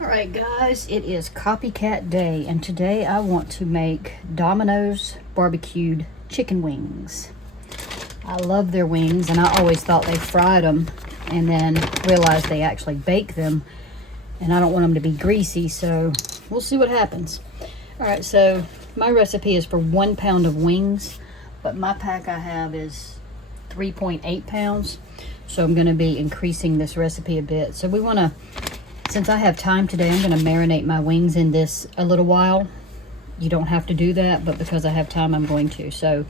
Alright guys, it is Copycat Day, and today I want to make Domino's barbecued chicken wings. I love their wings, and I always thought they fried them and then realized they actually bake them, and I don't want them to be greasy, so we'll see what happens. Alright, so my recipe is for 1 pound of wings, but my pack I have is 3.8 pounds, so I'm going to be increasing this recipe a bit. So we want to, since I have time today, I'm going to marinate my wings in this a little while. You don't have to do that, but because I have time, I'm going to. So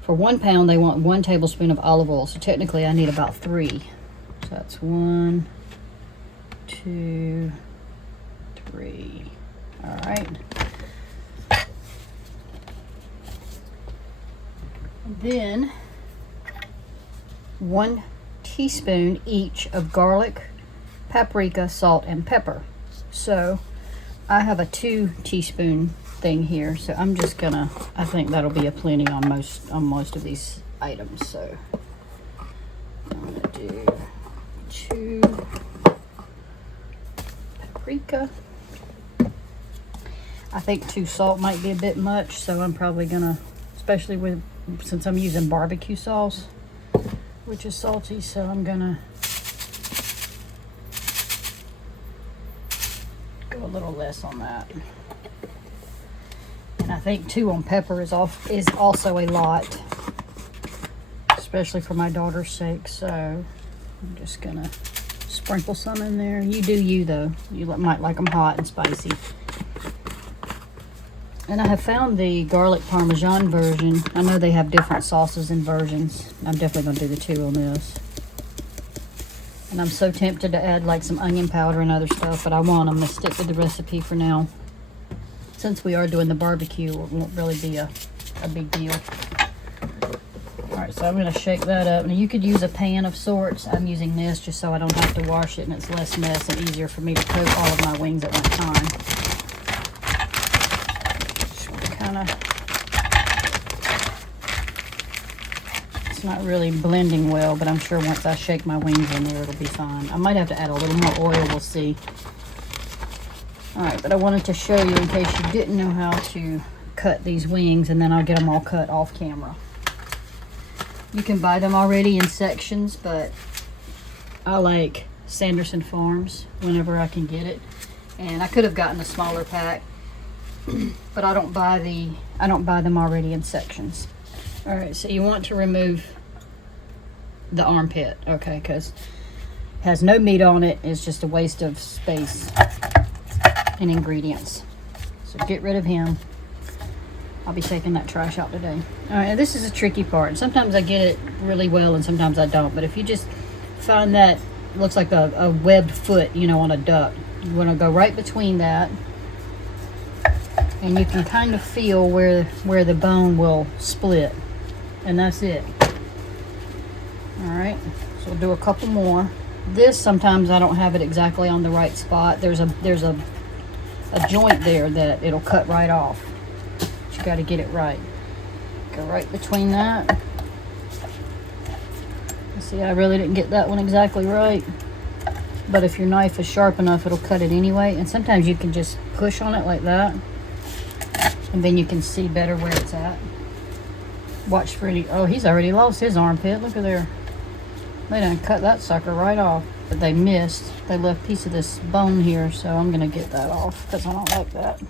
for 1 pound, they want 1 tablespoon of olive oil. So technically, I need about 3. So that's 1, 2, 3. All right. And then 1 teaspoon each of garlic, paprika, salt, and pepper. So I have a 2 teaspoon thing here, so I'm just gonna, I think that'll be a plenty on most of these items. So I'm gonna do 2 paprika. I think 2 salt might be a bit much, so I'm probably gonna, especially since I'm using barbecue sauce, which is salty, so I'm gonna go a little less on that. And I think 2 on pepper is also a lot, especially for my daughter's sake. So I'm just gonna sprinkle some in there. You do you though. You might like them hot and spicy. And I have found the garlic parmesan version. I know they have different sauces and versions. I'm definitely gonna do the 2 on this. And I'm so tempted to add like some onion powder and other stuff, but I'm gonna stick with the recipe for now. Since we are doing the barbecue, it won't really be a big deal. Alright, so I'm gonna shake that up. Now you could use a pan of sorts. I'm using this just so I don't have to wash it and it's less mess and easier for me to cook all of my wings at one time. It's not really blending well, but I'm sure once I shake my wings in there, it'll be fine. I might have to add a little more oil, we'll see. Alright, but I wanted to show you in case you didn't know how to cut these wings, and then I'll get them all cut off camera. You can buy them already in sections, but I like Sanderson Farms whenever I can get it. And I could have gotten a smaller pack, but I don't buy them already in sections. All right, so you want to remove the armpit, okay, because it has no meat on it. It's just a waste of space and ingredients. So get rid of him. I'll be taking that trash out today. All right, this is a tricky part. Sometimes I get it really well and sometimes I don't, but if you just find that it looks like a webbed foot, you know, on a duck, you want to go right between that. And you can kind of feel where the bone will split, and that's it. All right, so we'll do a couple more. This, sometimes I don't have it exactly on the right spot. There's a joint there that it'll cut right off. But you got to get it right. Go right between that. See, I really didn't get that one exactly right, but if your knife is sharp enough, it'll cut it anyway. And sometimes you can just push on it like that, and then you can see better where it's at. Watch for any, oh, he's already lost his armpit. Look at there. They done cut that sucker right off, but they missed. They left a piece of this bone here, so I'm gonna get that off because I don't like that.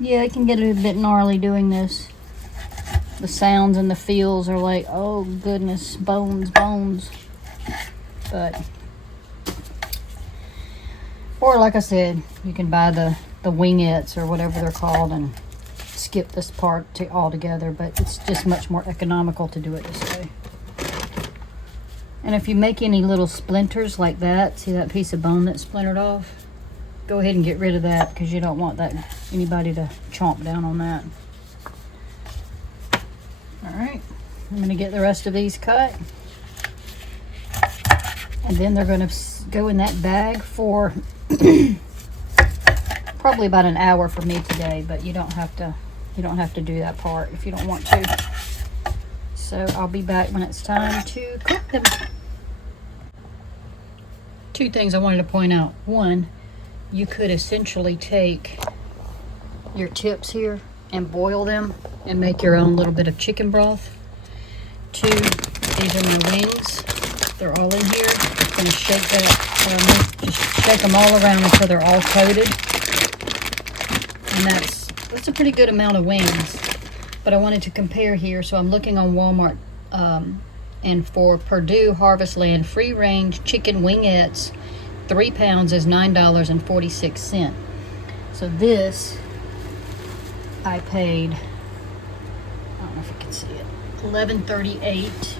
Yeah, it can get a bit gnarly doing this. The sounds and the feels are like, oh goodness, bones. But or like I said, you can buy the wingettes or whatever they're called and skip this part altogether, but it's just much more economical to do it this way. And if you make any little splinters like that, see that piece of bone that splintered off? Go ahead and get rid of that because you don't want anybody to chomp down on that. Alright, I'm going to get the rest of these cut. And then they're going to go in that bag for probably about an hour for me today, but you don't have to do that part if you don't want to. So I'll be back when it's time to cook them. Two things I wanted to point out. One, you could essentially take your tips here and boil them and make your own little bit of chicken broth. Two, these are my wings. They're all in here. I'm going to shake that, just shake them all around until they're all coated. And that's a pretty good amount of wings. But I wanted to compare here, so I'm looking on Walmart, and for Purdue Harvest Land free range chicken wingettes, 3 pounds is $9.46. So this, I paid, I don't know if you can see it, $11.38.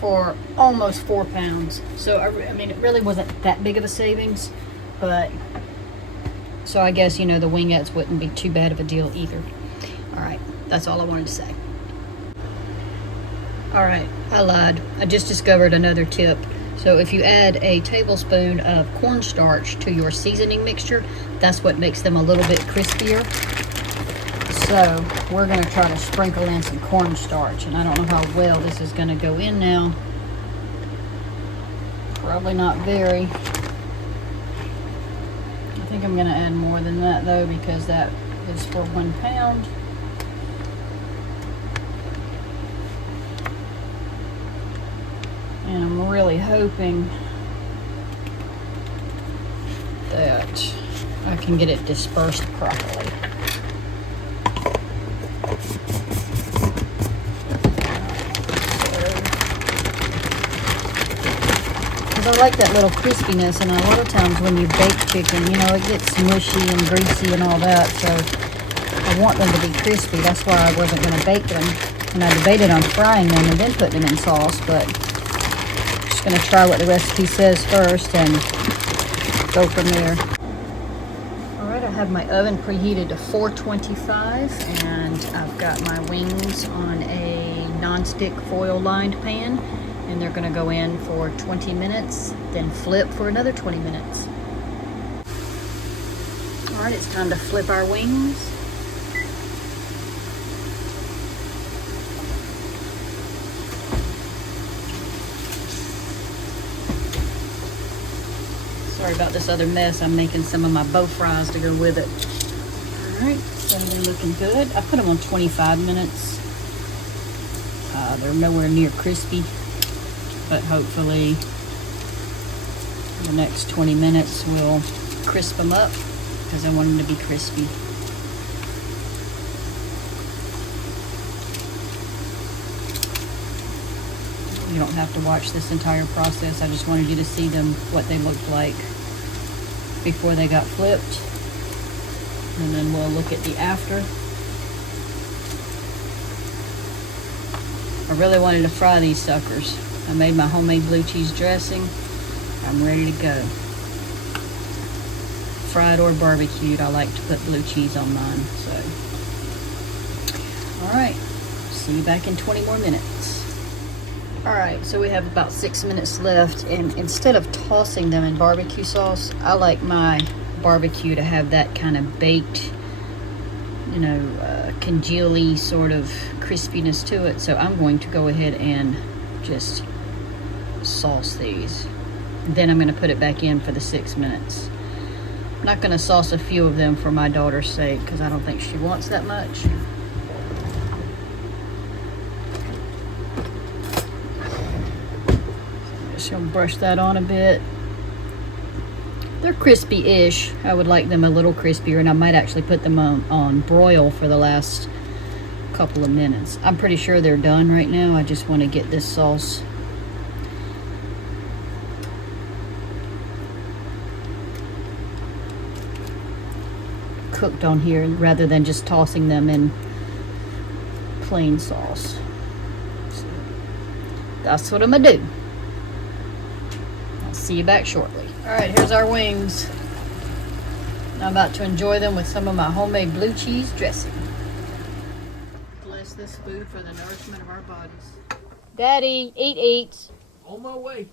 For almost 4 pounds. So I mean, it really wasn't that big of a savings, but so I guess, you know, the wingettes wouldn't be too bad of a deal either. All right, that's all I wanted to say. All right, I lied. I just discovered another tip. So if you add a tablespoon of cornstarch to your seasoning mixture, that's what makes them a little bit crispier. So we're going to try to sprinkle in some cornstarch, and I don't know how well this is going to go in now. Probably not very. I think I'm going to add more than that though, because that is for 1 pound. And I'm really hoping that I can get it dispersed properly. I like that little crispiness, and a lot of times when you bake chicken, you know, it gets mushy and greasy and all that, so I want them to be crispy. That's why I wasn't going to bake them, and I debated on frying them and then putting them in sauce, but I'm just going to try what the recipe says first and go from there. Alright, I have my oven preheated to 425, and I've got my wings on a non-stick foil-lined pan. And they're going to go in for 20 minutes, then flip for another 20 minutes. All right, it's time to flip our wings. Sorry about this other mess. I'm making some of my bow fries to go with it. All right, so they're looking good. I put them on 25 minutes. They're nowhere near crispy, but hopefully the next 20 minutes will crisp them up, because I want them to be crispy. You don't have to watch this entire process. I just wanted you to see them, what they looked like before they got flipped. And then we'll look at the after. I really wanted to fry these suckers. I made my homemade blue cheese dressing. I'm ready to go. Fried or barbecued, I like to put blue cheese on mine. So, all right, see you back in 20 more minutes. All right, so we have about 6 minutes left, and instead of tossing them in barbecue sauce, I like my barbecue to have that kind of baked, you know, congeal-y sort of crispiness to it. So I'm going to go ahead and just sauce these. Then I'm going to put it back in for the 6 minutes. I'm not going to sauce a few of them for my daughter's sake, because I don't think she wants that much. Just going to brush that on a bit. They're crispy-ish. I would like them a little crispier, and I might actually put them on broil for the last couple of minutes. I'm pretty sure they're done right now. I just want to get this sauce cooked on here, rather than just tossing them in plain sauce. So that's what I'm gonna do. I'll see you back shortly. All right, here's our wings. I'm about to enjoy them with some of my homemade blue cheese dressing. Bless this food for the nourishment of our bodies. Daddy, eat. On my way.